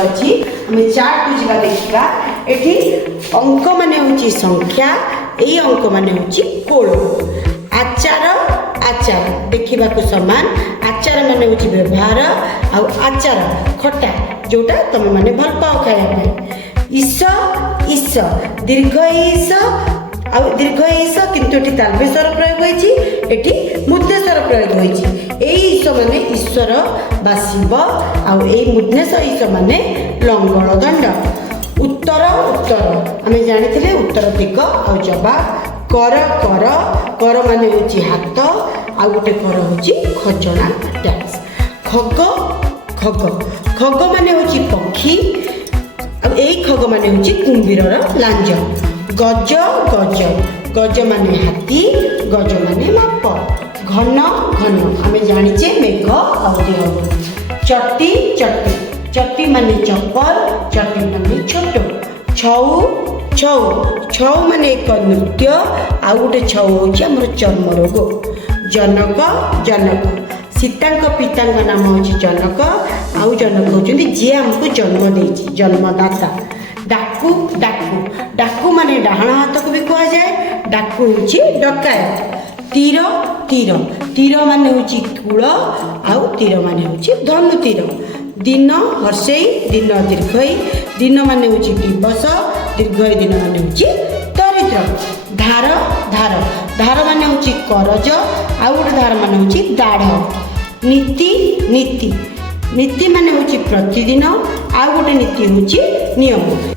अच्छी आम चार्ट को जा देखा ये अंक मान हूँ संख्या ये अंक मान हूँ कोल आचार आचार देखा सामान आचार मान हूँ व्यवहार आचार खटा जोटा तुम मैंने भल पाओ खायापी ईश ईश दीर्घ ईश दीर्घ ईश किंतु ये तालबेश्वर प्रयोग होती मुद्देश्वर प्रयोग होती ईश माने ईश्वर बा शिव आधेश ईश माने लंगल दंड उत्तर उत्तर आम जानी उत्तर दिग आ जवाब कर कर कर माने हूँ हाथ आ गोटे कर हूँ खजना टैक्स खग खग खग माने हूँ पक्षी यही खग माने हूँ कुंभीर लांज गज गज गज माने हाथी गज माने माप घन घन आम जाचे मेघ आउ चट्टी चट्टी चट्टी माने चप्पल चट्टी माने छोट छौ छौ छौ माने एक नृत्य आउ गोटे छौ हूँ आम चर्म रोग जनक जनक सीता पिता नाम हूँ जनक आउ जनक होती जी आमको जन्म दे जन्मदाता डाकू डाकू डाकू माने डाहाण हाथ को भी कह जाए डाकू हूँ डकायत तीर तीर तीर माने हूँ कूल आउ तीर माने हूँ धनु तीर दिन हर्षई दिन दीर्घई दिन माने हूँ दिवस दीर्घई दिन माने हूँ दरिद्र धार धार धार माने हूँ करज आउ गोटे धार माने हूँ दाढ़ नीति नीति नीति माने हूँ प्रतिदिन आउ गोटे नीति हूँ नियम